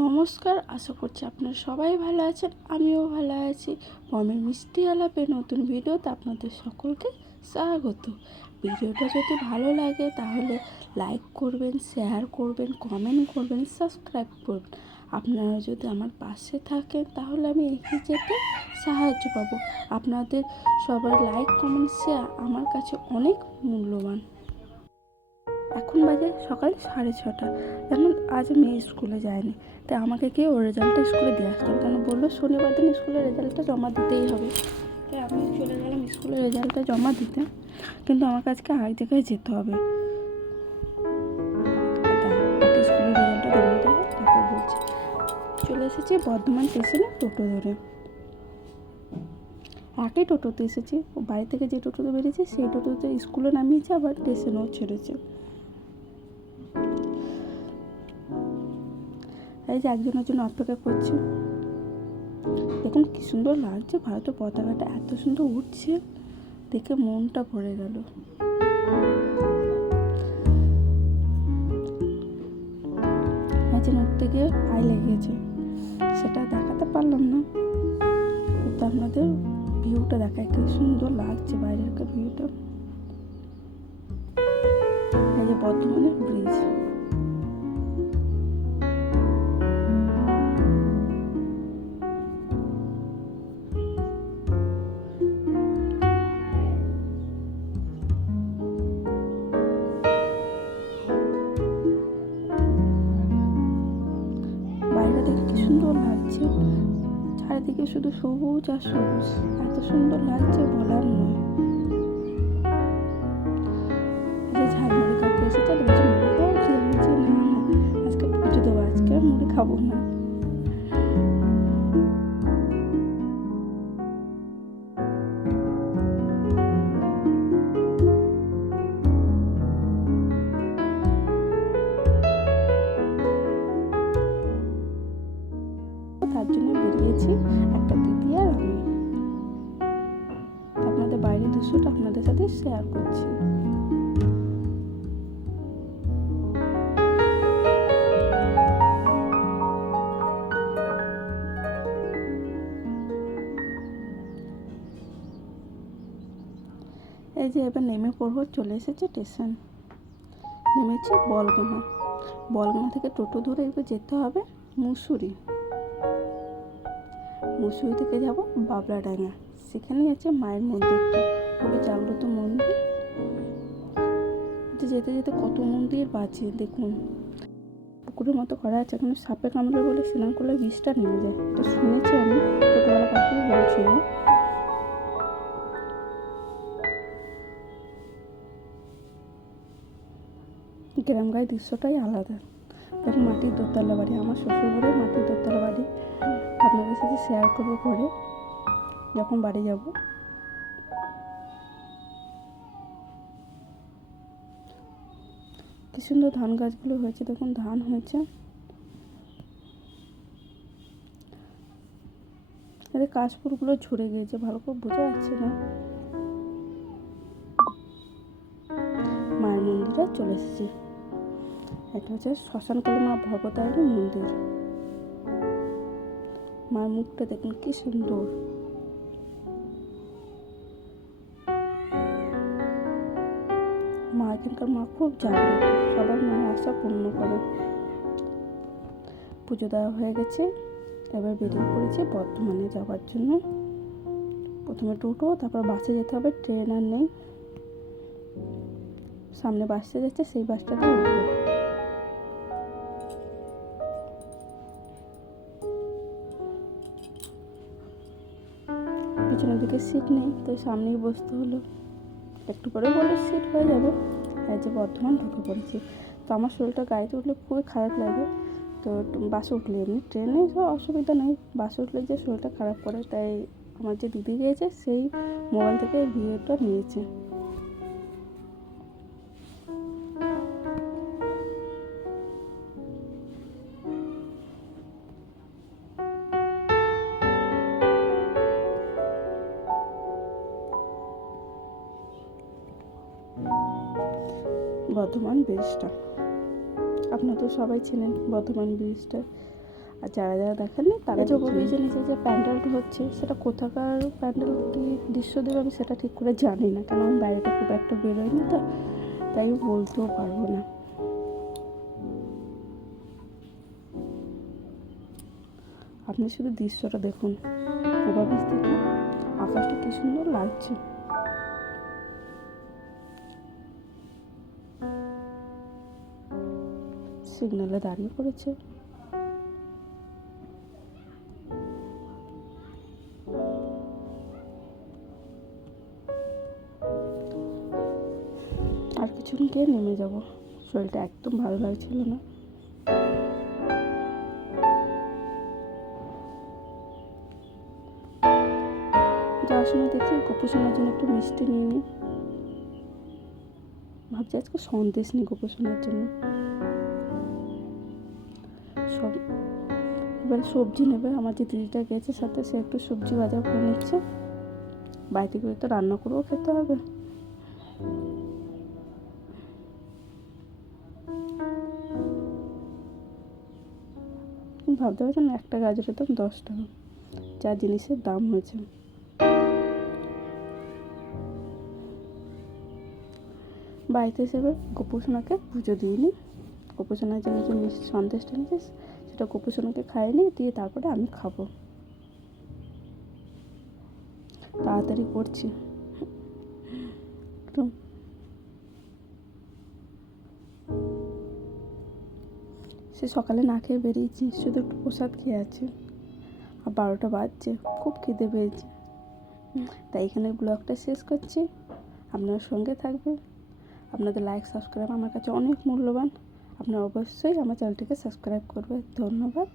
নমস্কার, আশা করছি আপনারা সবাই ভালো আছেন, আমিও ভালো আছি। মমের মিষ্টি আলাপে নতুন ভিডিওতে আপনাদের সকলকে স্বাগত। ভিডিওটা যদি ভালো লাগে তাহলে লাইক করবেন, শেয়ার করবেন, কমেন্ট করবেন, সাবস্ক্রাইব করবেন। আপনারা যদি আমার পাশে থাকেন, তাহলে আমি এগিয়ে যেতে সাহায্য পাবো। আপনাদের সবার লাইক, কমেন্ট, শেয়ার আমার কাছে অনেক মূল্যবান। এখন বাজে সকাল সাড়ে ছটা। যেমন আজ মেয়ে স্কুলে যায়নি তাই আমাকে গিয়ে ওর রেজাল্টটা স্কুলে দিয়ে আসতে হবে কেন বলল, শনিবার দিন স্কুলের রেজাল্টটা জমা দিতেই হবে। তাই আমি চলে গেলাম স্কুলের রেজাল্টটা জমা দিতে। কিন্তু আমাকে আজকে আরেক জায়গায় যেতে হবে। চলে এসেছি বর্ধমান স্টেশনে টোটো ধরে। আগে টোটোতে এসেছি বাড়ি থেকে যে টোটোতে বেরিয়েছে, সেই টোটোতে স্কুলে নামিয়েছে, আবার স্টেশনেও ছেড়েছে। এই যে একজনের জন্য অপেক্ষা করছি। দেখুন কি সুন্দর লাগছে, ভারতের পতাকাটা এত সুন্দর উঠছে, দেখে মনটা ভরে গেল। মাঝে উঠতে গিয়ে পায়ে লেগেছে। সেটা দেখাতে পারলাম না। তো আপনাদের ভিউটা দেখায় কি সুন্দর লাগছে বাইরের ভিউটা। এই যে বর্ধমানের ব্রিজ চারিদিকে শুধু সবুজ আর সবুজ। এত সুন্দর লাগছে বলার নয়। যে ঝালমুড়ি কাটতে এসেছে বলছে মুড়ি খাও খেয়ে আমি না, আজকে পুজো দেবো, আজকে মুড়ি খাব না। দৃশ্যটা আপনাদের সাথে শেয়ার করছি। এই যে এবার নেমে পড়ব, চলে এসেছে স্টেশন নেমেছি বলগোনা বলগোনা থেকে টোটো ধরে এবার যেতে হবে মুসুরি। মুসুরি থেকে যাব বাবলাডাঙ্গা। সেখানেই আছে মায়ের মন্দিরটা। খুবই জাগ্রত মন্দির। যেতে যেতে কত মন্দির বাজে দেখুন। পুকুরের মতো করা আছে, এখানে সাপে কামড়ে বলে স্নান করলে বিষটা নেমে যায়। তো শুনেছি আমি ছোটোবেলা কাকু বলছিল। গ্রাম গায়ে দৃশ্যটাই আলাদা। দেখুন, মাটির দোতলা বাড়ি, আমার শ্বশুরবাড়ির মাটির দোতলা বাড়ি। আপনাদের সাথে শেয়ার করব পরে যখন বাড়ি যাব। কি সুন্দর ধান গাছগুলো হয়েছে, দেখুন ধান হয়েছে। এদের কাশফুলগুলো ঝরে গিয়েছে, ভালো করে বোঝা যাচ্ছে না। মায়ের মন্দিরে চলে এসেছি। এটা হচ্ছে শ্মশানকালী মা ভবতারিণী মন্দির। মায়ের মুখটা দেখুন কি সুন্দর। এখানকার মা খুব জাগ্রত। সবার মনে আশা পূর্ণ করে। পুজো দেওয়া হয়ে গেছে। এবার বেরিয়ে পড়েছে বর্ধমানে যাওয়ার জন্য। প্রথমে টোটো, তারপর বাসে যেতে হবে, ট্রেন আর নেই। সামনে বাসটা যাচ্ছে, সেই বাসটাতে উঠবো। পিছনের দিকে সিট নেই তো সামনেই বসতে হলো। একটু পরে বলে সিট হয়ে যাবে। এই যে বর্ধমান ঢুকে পড়েছি। তো আমার শরীরটা গাড়িতে উঠলে খুবই খারাপ লাগে। তো বাসে উঠলে এমনি। ট্রেনে সব অসুবিধা নেই। বাসে উঠলে যে শরীরটা খারাপ করে, তাই আমার যে দিদি গিয়েছে, সেই মোবাইল থেকে ভিডিওটা নিয়েছে। বর্ধমান ব্রিজটা। আপনারা তো সবাই চেনেন বর্ধমান ব্রিজটা। আর যারা যারা দেখেননি তারা যে ব্রিজের নিচে যে প্যান্ডেলটা হচ্ছে সেটা কোথাকার প্যান্ডেল কী দৃশ্য দেবে আমি সেটা ঠিক করে জানি না। কারণ আমি বাইরেটা খুব একটা বেরোই না তো তাই বলতেও পারব না। আপনি শুধু দৃশ্যটা দেখুন। ওভারব্রিজ থেকে আকাশটা কি সুন্দর লাগছে। সিগনালে দাঁড়িয়ে পড়েছে। আর কিছুক্ষণ গিয়ে নেমে যাব। শরীরটা একদম ভালো লাগছিল না। যাওয়ার সময় দেখি গোপোষণার জন্য একটু মিষ্টি নিয়ে নিই ভাবছি আজকে সন্দেশ নিই গোপোষণার জন্য। সব এবারে সবজি নেবে, আমার যে দিদিটা গেছে, সাথে সে একটু সবজি বাজার করে নিচ্ছে। বাড়িতে করে তো রান্না করেও খেতে হবে। ভাবতে পারছেন একটা গাজরের দাম দশ টাকা। যা জিনিসের দাম হয়েছে। বাড়িতে হিসেবে গোপুসোনাকে পুজো দিয়ে নিই গোপুসোনার জন্য যে মিষ্টি সন্দেশটা নিয়েছে সেটা গোপুসোনাকে খাইয়ে নিই দিয়ে তারপরে আমি খাব। তাড়াতাড়ি করছি। একটু সে সকালে না খেয়ে বেরিয়েছি, শুধু একটু প্রসাদ খেয়ে আছে। আর বারোটা বাজছে, খুব খিদে পেয়েছে। তাই এখানে ব্লগটা শেষ করছি। আপনার সঙ্গে থাকবে আপনাদের লাইক সাবস্ক্রাইব আমার কাছে অনেক মূল্যবান। আপনারা অবশ্যই আমার চ্যানেলটিকে সাবস্ক্রাইব করবে। ধন্যবাদ।